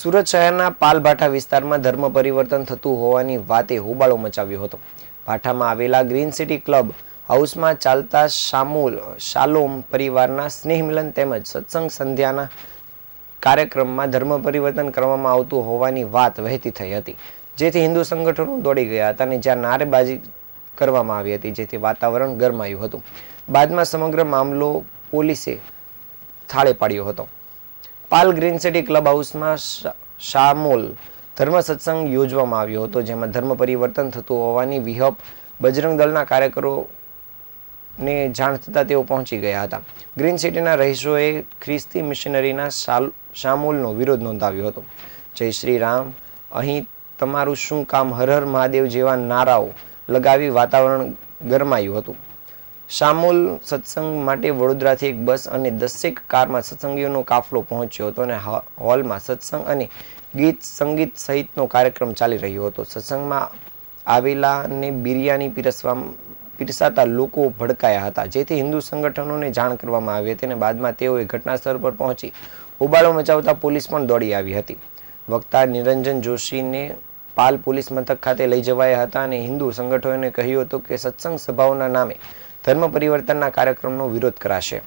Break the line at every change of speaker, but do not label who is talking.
સુરત શહેરના પાલભાઠા વિસ્તારમાં ધર્મ પરિવર્તન થતું હોવાની વાતે હોબાળો મચાવ્યો હતો. ભાઠામાં આવેલા ગ્રીન સિટી ક્લબ હાઉસમાં ચાલતા શામુલ શાલોમ પરિવારના સ્નેહ મિલન તેમજ સત્સંગ સંધ્યાના કાર્યક્રમમાં ધર્મ પરિવર્તન કરવામાં આવતું હોવાની વાત વહેતી થઈ હતી. જેથી હિન્દુ સંગઠનો દોડી ગયા હતા અને જ્યાં નારેબાજી કરવામાં આવી હતી, જેથી વાતાવરણ ગરમાયું હતું. બાદમાં સમગ્ર મામલો પોલીસે થાળે પાડ્યો હતો. પાલ ગ્રીન સિટી ક્લબ હાઉસમાં શામોલ ધર્મ સત્સંગ યોજવામાં આવ્યો હતો, જેમાં ધર્મ પરિવર્તન થતું હોવાની વિહપ બજરંગ દળના કાર્યકરો ને જાણ થતાં તેઓ પહોંચી ગયા હતા. ગ્રીન સિટીના રહીશોએ ખ્રિસ્તી મિશનરીના શામુલનો વિરોધ નોંધાવ્યો હતો. જય શ્રી રામ. અહીં તમારું શું કામ? હર હર મહાદેવ જેવા નારાઓ લગાવી વાતાવરણ ગરમાયું હતું. શામુલ સત્સંગ માટે વડોદરાથી એક બસ અને દસેક કારમાં સત્સંગીઓનો કાફલો પહોંચ્યો હતો અને હોલમાં સત્સંગ અને ગીત સંગીત સહિતનો કાર્યક્રમ ચાલી રહ્યો હતો. સત્સંગમાં આવેલાને બિરયાની પીરસવા, પીરસાતા લોકો ભડકાયા હતા, જેથી હિન્દુ સંગઠનોને જાણ કરવામાં આવી હતી અને બાદમાં તેઓએ ઘટના સ્થળ પર પહોંચી હોબાળો મચાવતા પોલીસ પણ દોડી આવી હતી. વક્તા નિરંજન જોશીને પાલ પોલીસ મથક ખાતે લઈ જવાયા હતા અને હિન્દુ સંગઠનોને કહ્યું હતું કે સત્સંગ સભાઓના નામે ધર્મ પરિવર્તનના કાર્યક્રમનો વિરોધ કરાશે.